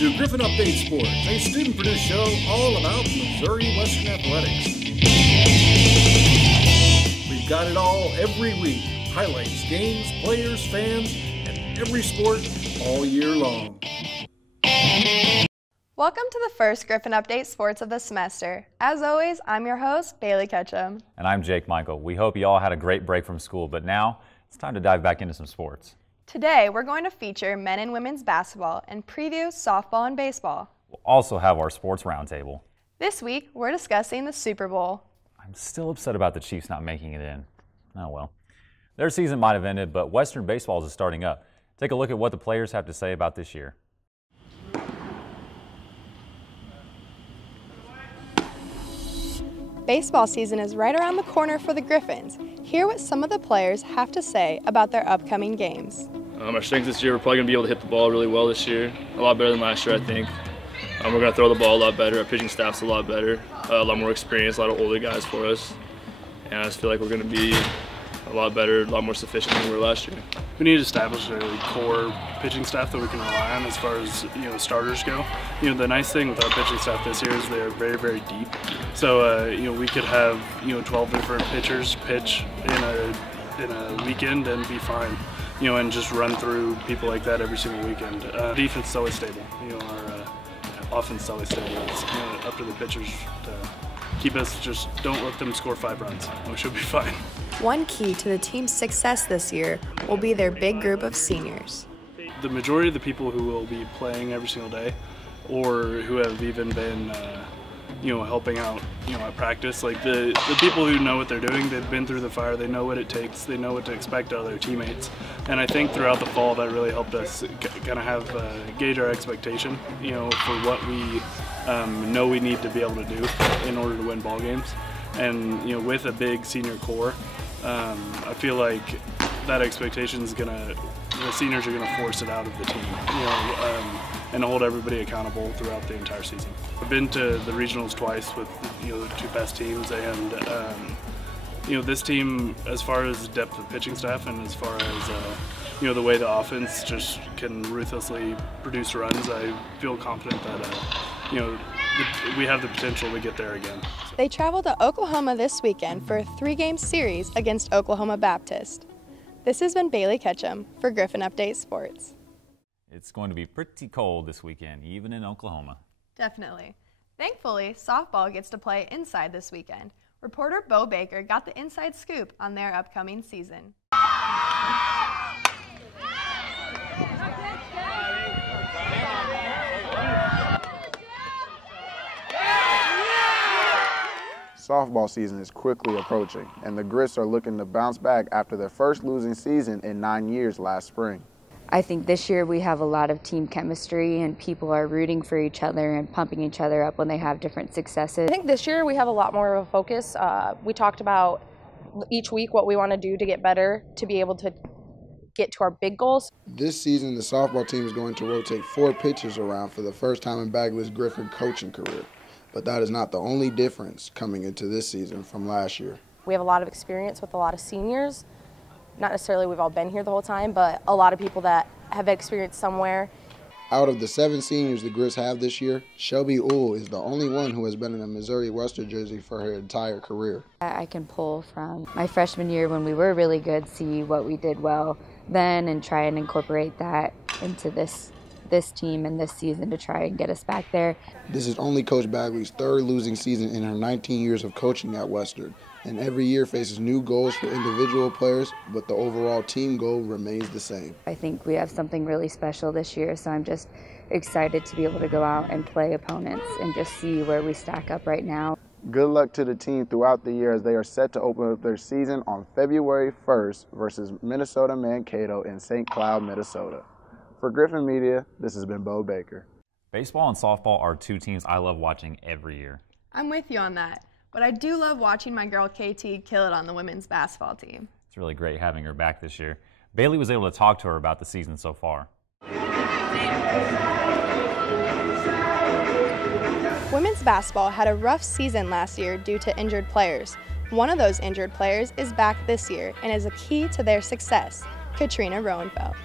to Griffon Update Sports, a student-produced show all about Missouri Western athletics. We've got it all every week. Highlights, games, players, fans, and every sport all year long. Welcome to the first Griffon Update Sports of the semester. As always, I'm your host, Bailey Ketchum. And I'm Jake Michael. We hope you all had a great break from school, but now it's time to dive back into some sports. Today, we're going to feature men and women's basketball and preview softball and baseball. We'll also have our sports roundtable. This week, we're discussing the Super Bowl. I'm still upset about the Chiefs not making it in. Oh well. Their season might have ended, but Western baseball is starting up. Take a look at what the players have to say about this year. Baseball season is right around the corner for the Griffons. Hear what some of the players have to say about their upcoming games. Our strength this year, we're probably going to be able to hit the ball really well this year. A lot better than last year, I think. We're going to throw the ball a lot better. Our pitching staff's a lot better. A lot more experience, a lot of older guys for us. And I just feel like we're going to be a lot better, a lot more sufficient than we were last year. We need to establish a core pitching staff that we can rely on as far as starters go. The nice thing with our pitching staff this year is they're very, very deep. So we could have 12 different pitchers pitch in a weekend and be fine. And just run through people like that every single weekend. Defense is always stable. Our offense is always stable. It's up to the pitchers to keep us. Just don't let them score 5 runs. We should be fine. One key to the team's success this year will be their big group of seniors. The majority of the people who will be playing every single day, or who have even been helping out at practice, like the people who know what they're doing, they've been through the fire, they know what it takes, they know what to expect out of their teammates. And I think throughout the fall that really helped us kind of have gauge our expectation for what we know we need to be able to do in order to win ball games. And with a big senior core, I feel like that expectation is the seniors are gonna force it out of the team, and hold everybody accountable throughout the entire season. I've been to the regionals twice with the 2 best teams, and this team, as far as depth of pitching staff and as far as the way the offense just can ruthlessly produce runs, I feel confident that we have the potential to get there again. They travel to Oklahoma this weekend for a 3-game series against Oklahoma Baptist. This has been Bailey Ketchum for Griffon Update Sports. It's going to be pretty cold this weekend, even in Oklahoma. Definitely. Thankfully, softball gets to play inside this weekend. Reporter Bo Baker got the inside scoop on their upcoming season. Softball season is quickly approaching, and the Grits are looking to bounce back after their first losing season in 9 years last spring. I think this year we have a lot of team chemistry and people are rooting for each other and pumping each other up when they have different successes. I think this year we have a lot more of a focus. We talked about each week what we want to do to get better, to be able to get to our big goals. This season, the softball team is going to rotate 4 pitchers around for the first time in Bagley's Griffon coaching career. But that is not the only difference coming into this season from last year. We have a lot of experience with a lot of seniors. Not necessarily we've all been here the whole time, but a lot of people that have experience somewhere. Out of the 7 seniors the Grits have this year, Shelby Uhl is the only one who has been in a Missouri Western jersey for her entire career. I can pull from my freshman year when we were really good, see what we did well then, and try and incorporate that into this team and this season to try and get us back there. This is only Coach Bagley's 3rd losing season in her 19 years of coaching at Western, and every year faces new goals for individual players, but the overall team goal remains the same. I think we have something really special this year, so I'm just excited to be able to go out and play opponents and just see where we stack up right now. Good luck to the team throughout the year as they are set to open up their season on February 1st versus Minnesota Mankato in St. Cloud, Minnesota. For Griffon Media, this has been Bo Baker. Baseball and softball are 2 teams I love watching every year. I'm with you on that, but I do love watching my girl KT kill it on the women's basketball team. It's really great having her back this year. Bailey was able to talk to her about the season so far. Women's basketball had a rough season last year due to injured players. One of those injured players is back this year and is a key to their success, Katrina Roenfeld.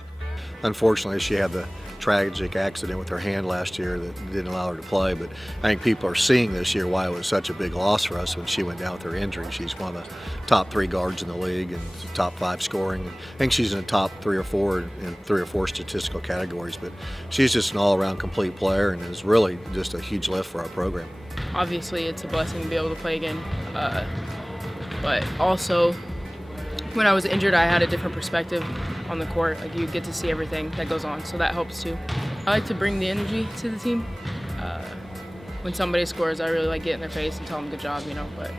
Unfortunately, she had the tragic accident with her hand last year that didn't allow her to play. But I think people are seeing this year why it was such a big loss for us when she went down with her injury. She's one of the top 3 guards in the league and top 5 scoring. I think she's in the top 3 or 4 in 3 or 4 statistical categories. But she's just an all-around complete player and is really just a huge lift for our program. Obviously, it's a blessing to be able to play again. But also, when I was injured, I had a different perspective on the court. Like, you get to see everything that goes on, so that helps too. I like to bring the energy to the team. When somebody scores, I really like get in their face and tell them good job, you know. But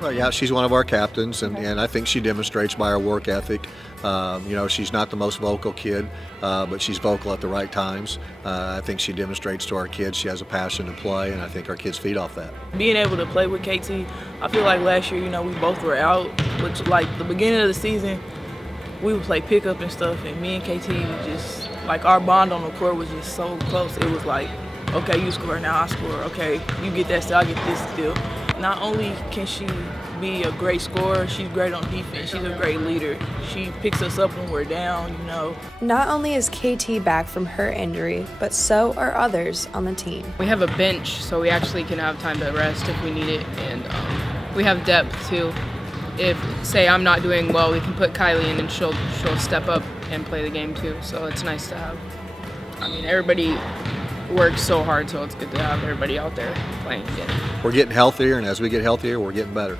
well, yeah, she's one of our captains, and I think she demonstrates by her work ethic. You know, she's not the most vocal kid, but she's vocal at the right times. I think she demonstrates to our kids she has a passion to play, and I think our kids feed off that. Being able to play with KT, I feel like last year, you know, we both were out, which like the beginning of the season, we would play pickup and stuff, and me and KT was just, like, our bond on the court was just so close. It was like, okay, you score, now I score. Okay, you get that steal, I get this steal. Not only can she be a great scorer, she's great on defense. She's a great leader. She picks us up when we're down, you know. Not only is KT back from her injury, but so are others on the team. we have a bench, so we actually can have time to rest if we need it, and we have depth too. If, say, I'm not doing well, we can put Kylie in and she'll step up and play the game too, so it's nice to have. I mean, everybody works so hard, so it's good to have everybody out there playing again. We're getting healthier, and as we get healthier, we're getting better.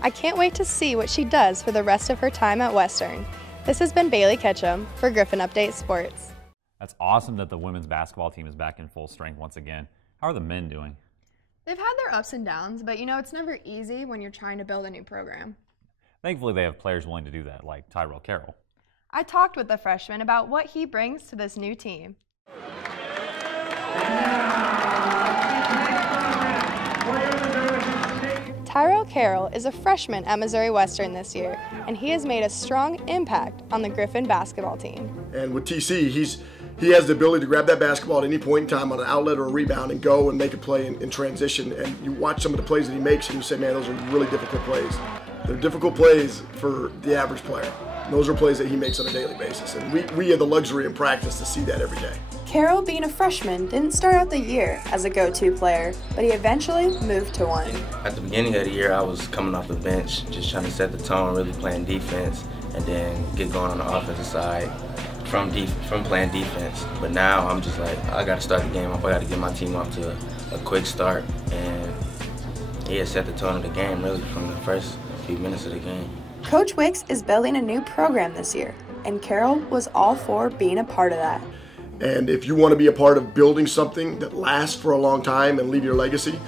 I can't wait to see what she does for the rest of her time at Western. This has been Bailey Ketchum for Griffon Update Sports. That's awesome that the women's basketball team is back in full strength once again. How are the men doing? They've had their ups and downs, but you know, it's never easy when you're trying to build a new program. Thankfully, they have players willing to do that, like Tyrell Carroll. I talked with the freshman about what he brings to this new team. Tyrell Carroll is a freshman at Missouri Western this year, and he has made a strong impact on the Griffon basketball team. And with TC, he has the ability to grab that basketball at any point in time on an outlet or a rebound and go and make a play in transition. And you watch some of the plays that he makes and you say, man, those are really difficult plays. They're difficult plays for the average player. Those are plays that he makes on a daily basis. And we have the luxury in practice to see that every day. Carroll, being a freshman, didn't start out the year as a go-to player, but he eventually moved to one. At the beginning of the year, I was coming off the bench, just trying to set the tone, really playing defense, and then get going on the offensive side from playing defense. But now I'm just like, I got to start the game off. I got to get my team off to a quick start, and yeah, set the tone of the game really from the first few minutes of the game. Coach Wicks is building a new program this year, and Carroll was all for being a part of that. And if you want to be a part of building something that lasts for a long time and leave your legacy,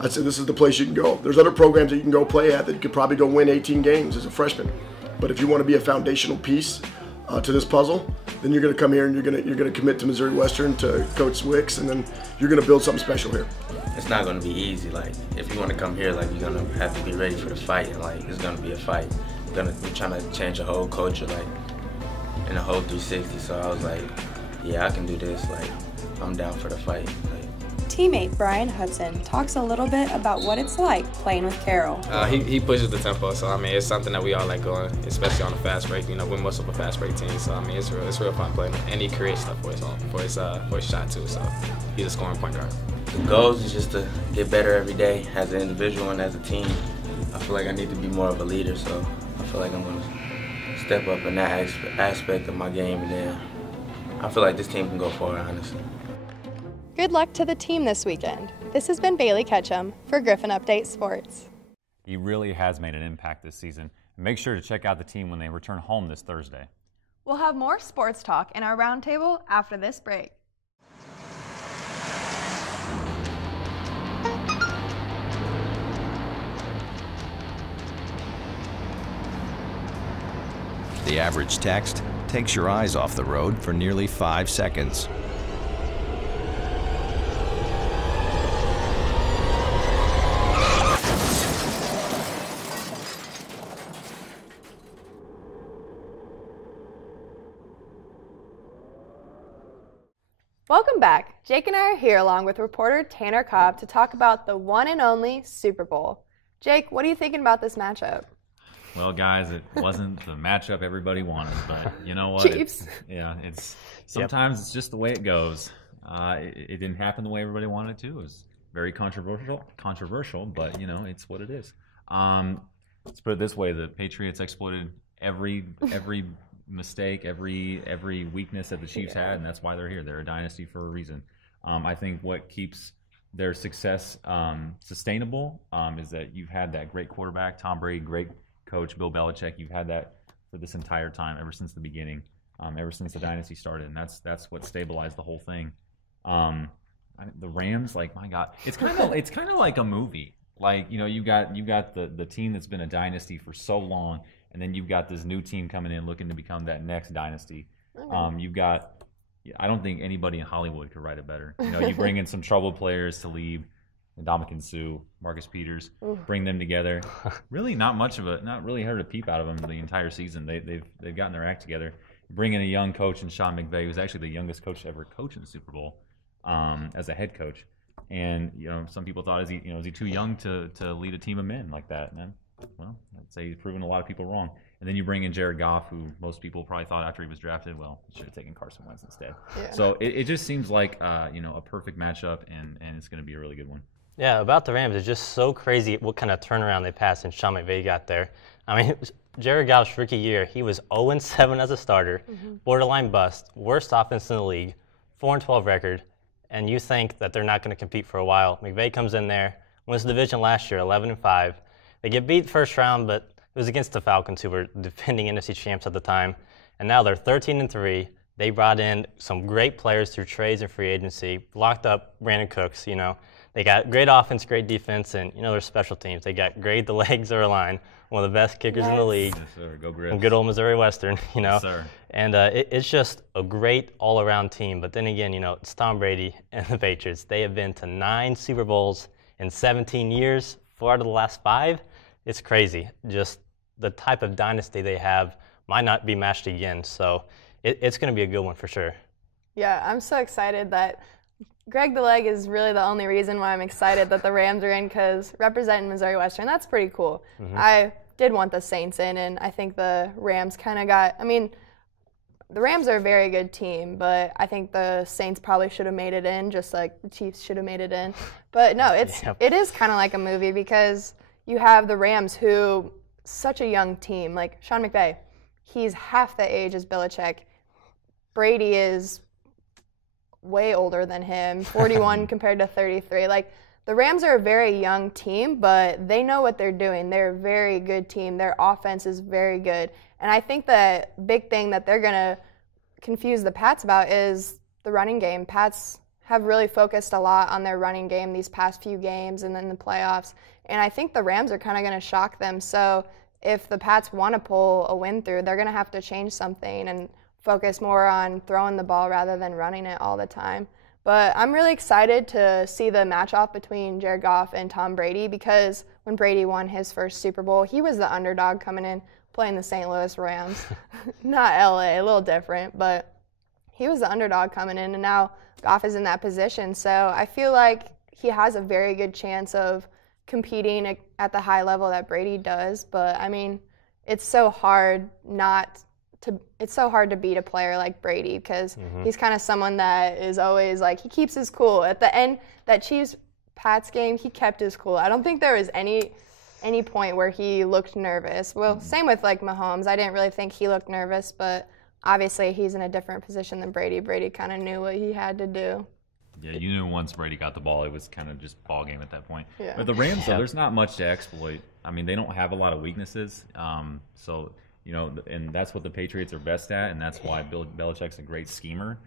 I'd say this is the place you can go. There's other programs that you can go play at that you could probably go win 18 games as a freshman. But if you want to be a foundational piece to this puzzle, then you're going to come here and you're going to commit to Missouri Western, to Coach Wicks, and then you're going to build something special here. It's not going to be easy. Like, if you want to come here, like, you're going to have to be ready for the fight, and like, it's going to be a fight. We're trying to change a whole culture, like, in a whole 360. So I was like, yeah, I can do this. Like, I'm down for the fight. Like, teammate Brian Hudson talks a little bit about what it's like playing with Carroll. He pushes the tempo, so I mean, it's something that we all like going, especially on a fast break. You know, we're most of a fast break team, so I mean, it's real fun playing. And he creates stuff for his shot too. So he's a scoring point guard. The goals is just to get better every day as an individual and as a team. I feel like I need to be more of a leader, so I feel like I'm going to step up in that aspect of my game, and then I feel like this team can go forward, honestly. Good luck to the team this weekend. This has been Bailey Ketchum for Griffon Update Sports. He really has made an impact this season. Make sure to check out the team when they return home this Thursday. We'll have more sports talk in our roundtable after this break. The average text takes your eyes off the road for nearly 5 seconds. Welcome back. Jake and I are here along with reporter Tanner Cobb to talk about the one and only Super Bowl. Jake, what are you thinking about this matchup? Well, guys, it wasn't the matchup everybody wanted, but you know what? Chiefs. It's sometimes it's just the way it goes. It didn't happen the way everybody wanted it to. It was very controversial, but you know, it's what it is. Let's put it this way: the Patriots exploited every mistake, every weakness that the Chiefs had, and that's why they're here. They're a dynasty for a reason. I think what keeps their success sustainable is that you've had that great quarterback, Tom Brady, great coach, Bill Belichick. You've had that for this entire time, ever since the beginning, ever since the dynasty started, and that's what stabilized the whole thing. The Rams, like, my God, it's kind of like a movie. Like, you know, you got the team that's been a dynasty for so long, and then you've got this new team coming in looking to become that next dynasty. You've got, I don't think anybody in Hollywood could write it better. You know, you bring in some troubled players to lead, Ndamukong Suh, Marcus Peters, bring them together. Really, not really heard a peep out of them the entire season. They've gotten their act together. Bring in a young coach in Sean McVay, who's actually the youngest coach to ever coach in the Super Bowl as a head coach. And you know, some people thought, is he too young to lead a team of men like that? And then, well, I'd say he's proven a lot of people wrong. And then you bring in Jared Goff, who most people probably thought after he was drafted, well, he should have taken Carson Wentz instead. Yeah. So it just seems like a perfect matchup, and it's going to be a really good one. Yeah, about the Rams, it's just so crazy what kind of turnaround they passed since Sean McVay got there. I mean, Jared Goff's rookie year, he was 0-7 as a starter, borderline bust, worst offense in the league, 4-12 record, and you think that they're not going to compete for a while. McVay comes in there, wins the division last year, 11-5. They get beat first round, but it was against the Falcons, who were defending NFC champs at the time, and now they're 13-3. They brought in some great players through trades and free agency, locked up Brandon Cooks, you know. They got great offense, great defense, and, you know, their special teams. They got great the legs or line, one of the best kickers in the league. Yes, sir. Go Griffon. From good old Missouri Western, you know. Yes, sir. And it's just a great all-around team. But then again, you know, it's Tom Brady and the Patriots. They have been to 9 Super Bowls in 17 years, 4 out of the last 5. It's crazy. Just the type of dynasty they have might not be matched again. So it's going to be a good one for sure. Yeah, I'm so excited that Greg the Leg is really the only reason why I'm excited that the Rams are in, because representing Missouri Western, that's pretty cool. I did want the Saints in, and I think the Rams kind of got, I mean, the Rams are a very good team, but I think the Saints probably should have made it in, just like the Chiefs should have made it in. But no, it is kind of like a movie, because you have the Rams, who, such a young team, like Sean McVay, he's half the age as Belichick. Brady is way older than him, 41 compared to 33. Like, the Rams are a very young team, but they know what they're doing. They're a very good team. Their offense is very good. And I think the big thing that they're going to confuse the Pats about is the running game. Pats have really focused a lot on their running game these past few games and then the playoffs. And I think the Rams are kind of going to shock them. So if the Pats want to pull a win through, they're going to have to change something and focus more on throwing the ball rather than running it all the time. But I'm really excited to see the matchup between Jared Goff and Tom Brady, because when Brady won his first Super Bowl, he was the underdog coming in playing the St. Louis Rams. Not LA, a little different, but he was the underdog coming in, and now Goff is in that position. So I feel like he has a very good chance of competing at the high level that Brady does. But I mean, it's so hard to beat a player like Brady, because he's kind of someone that is always like, he keeps his cool. At the end, that Chiefs-Pats game, he kept his cool. I don't think there was any point where he looked nervous. Well, same with like Mahomes. I didn't really think he looked nervous, but obviously he's in a different position than Brady. Brady kind of knew what he had to do. Yeah, you knew once Brady got the ball, it was kind of just ball game at that point. Yeah. But the Rams, though, there's not much to exploit. I mean, they don't have a lot of weaknesses. So, you know, and that's what the Patriots are best at, and that's why Bill Belichick's a great schemer.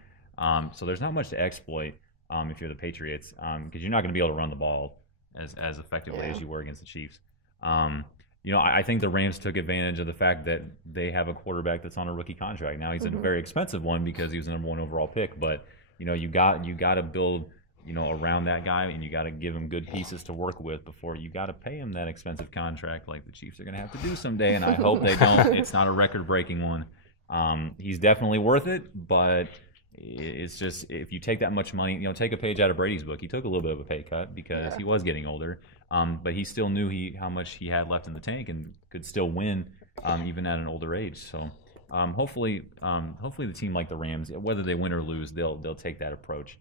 So there's not much to exploit if you're the Patriots, because you're not going to be able to run the ball as effectively as you were against the Chiefs. You know, I think the Rams took advantage of the fact that they have a quarterback that's on a rookie contract. Now he's in a very expensive one because he was the number 1 overall pick, but you know, you got to build, you know, around that guy, and you got to give him good pieces to work with before you got to pay him that expensive contract like the Chiefs are going to have to do someday, and I hope they don't. It's not a record-breaking one. He's definitely worth it, but it's just, if you take that much money, you know, take a page out of Brady's book. He took a little bit of a pay cut because he was getting older, but he still knew how much he had left in the tank and could still win even at an older age. So hopefully the team like the Rams, whether they win or lose, they'll take that approach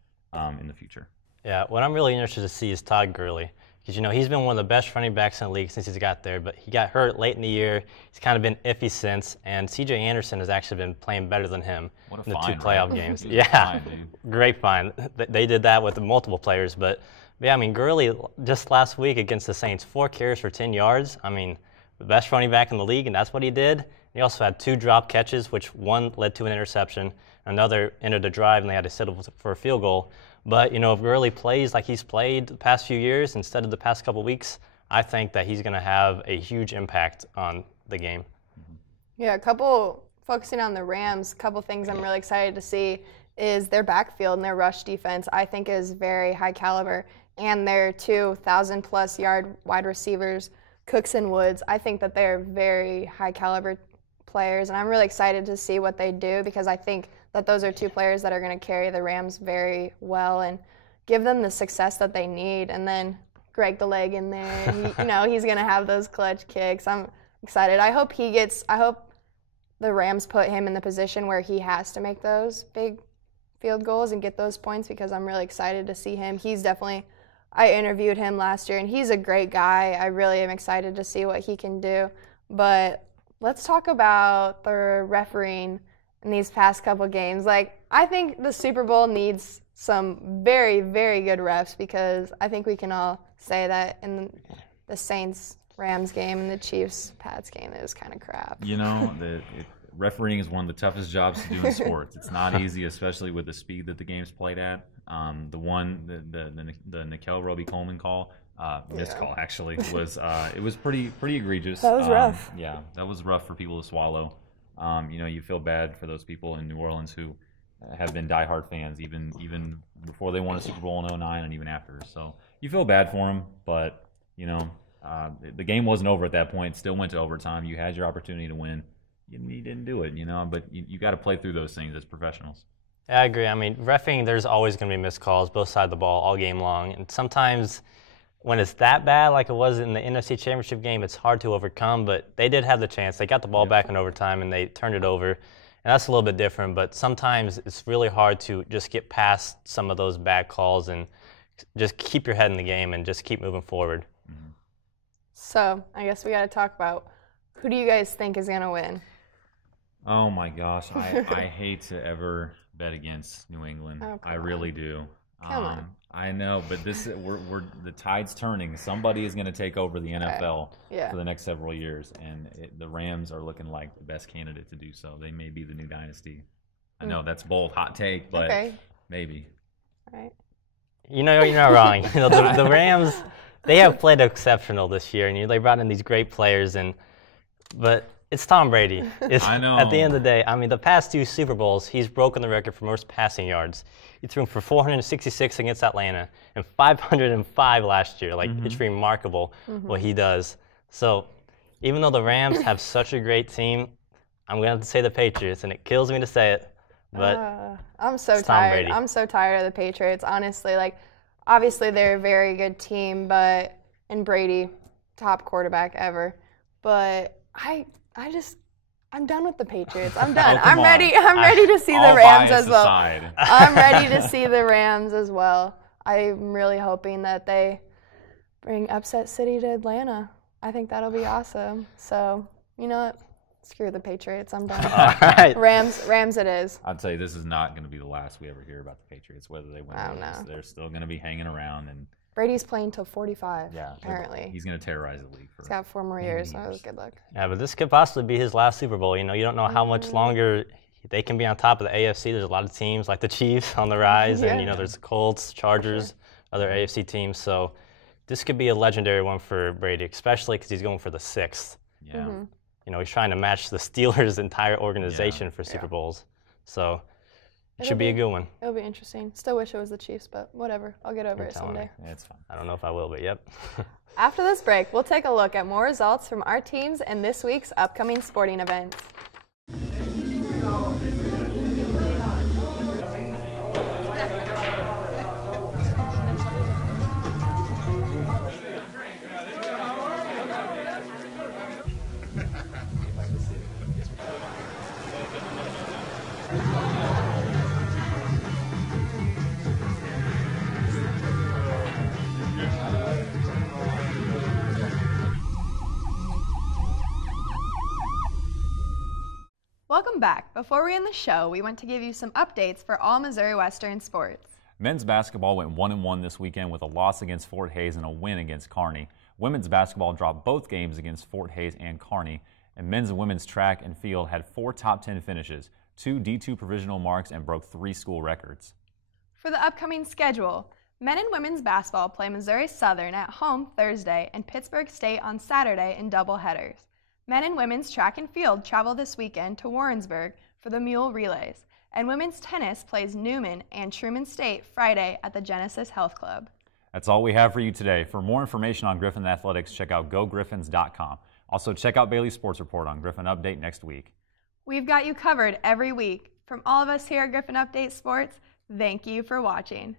in the future. Yeah, what I'm really interested to see is Todd Gurley. Because, he's been one of the best running backs in the league since he's got there, but he got hurt late in the year. He's kind of been iffy since, and C.J. Anderson has actually been playing better than him in the 2 playoff games. Yeah, great find. They did that with multiple players, but yeah, Gurley just last week against the Saints, 4 carries for 10 yards. The best running back in the league, and that's what he did. He also had 2 drop catches, which one led to an interception, another ended a drive, and they had to settle for a field goal. But, if Gurley plays like he's played the past few years instead of the past couple weeks, I think that he's going to have a huge impact on the game. Yeah, focusing on the Rams, a couple things I'm really excited to see is their backfield and their rush defense, I think, is very high caliber. And their 2,000-plus yard wide receivers, Cooks and Woods, I think that they're very high caliber players. And I'm really excited to see what they do because I think that those are 2 players that are going to carry the Rams very well and give them the success that they need. And then Greg the Leg in there, he's going to have those clutch kicks. I'm excited. I hope the Rams put him in the position where he has to make those big field goals and get those points because I'm really excited to see him. I interviewed him last year, and he's a great guy. I really am excited to see what he can do. But let's talk about the refereeing in these past couple games. I think the Super Bowl needs some very, very good refs because I think we can all say that in the Saints-Rams game and the Chiefs-Pats game, it was kind of crap. Refereeing is one of the toughest jobs to do in sports. It's not easy, especially with the speed that the game's played at. The Nickel Roby-Coleman call, missed call actually, it was pretty egregious. That was rough. Yeah, that was rough for people to swallow. You feel bad for those people in New Orleans who have been diehard fans, even before they won a Super Bowl in 2009 and even after. So you feel bad for them, but the game wasn't over at that point. It still went to overtime. You had your opportunity to win. You didn't do it, but you got to play through those things as professionals. Yeah, I agree. Reffing, there's always going to be missed calls, both sides of the ball, all game long. And sometimes when it's that bad, like it was in the NFC Championship game, it's hard to overcome. But they did have the chance. They got the ball back in overtime, and they turned it over. And that's a little bit different. But sometimes it's really hard to just get past some of those bad calls and just keep your head in the game and just keep moving forward. Mm-hmm. So I guess we got to talk about who do you guys think is going to win? Oh my gosh, I hate to ever bet against New England. Oh, I really do. Come on. I know, but we're the tide's turning. Somebody is going to take over the NFL for the next several years, and the Rams are looking like the best candidate to do so. They may be the new dynasty. I know that's bold, hot take, but maybe. All right. You're not wrong. The Rams, they have played exceptional this year, and they brought in these great players, but it's Tom Brady. I know. At the end of the day, the past 2 Super Bowls, he's broken the record for most passing yards. He threw for 466 against Atlanta and 505 last year. It's remarkable what he does. So even though the Rams have such a great team, I'm going to have to say the Patriots, and it kills me to say it, but I'm so tired. I'm so tired of the Patriots, honestly. Obviously they're a very good team, and Brady, top quarterback ever. But I'm done with the Patriots. I'm done. I'm ready to see the Rams as well. I'm ready to see the Rams as well. I'm really hoping that they bring Upset City to Atlanta. I think that'll be awesome. So, you know what? Screw the Patriots. I'm done. All right. Rams it is. I'll tell you, this is not going to be the last we ever hear about the Patriots, whether they win or lose. They're still going to be hanging around. And Brady's playing till 45, yeah, apparently. He's going to terrorize the league. He's got 4 more years, so good luck. Yeah, but this could possibly be his last Super Bowl. You don't know how much longer they can be on top of the AFC. There's a lot of teams like the Chiefs on the rise, and there's Colts, Chargers, other AFC teams. So this could be a legendary one for Brady, especially because he's going for the 6th. Yeah. He's trying to match the Steelers' entire organization for Super Bowls. So it should be a good one. It'll be interesting. Still wish it was the Chiefs, but whatever. I'll get over it someday. Yeah, it's fine. I don't know if I will, but yep. After this break, we'll take a look at more results from our teams and this week's upcoming sporting events. Welcome back. Before we end the show, we want to give you some updates for all Missouri Western sports. Men's basketball went 1-1 this weekend with a loss against Fort Hays and a win against Kearney. Women's basketball dropped both games against Fort Hays and Kearney. And men's and women's track and field had 4 top 10 finishes, 2 D2 provisional marks, and broke 3 school records. For the upcoming schedule, men and women's basketball play Missouri Southern at home Thursday and Pittsburgh State on Saturday in doubleheaders. Men and women's track and field travel this weekend to Warrensburg for the Mule Relays, and women's tennis plays Newman and Truman State Friday at the Genesis Health Club. That's all we have for you today. For more information on Griffon Athletics, check out gogriffons.com. Also, check out Bailey's Sports Report on Griffon Update next week. We've got you covered every week. From all of us here at Griffon Update Sports, thank you for watching.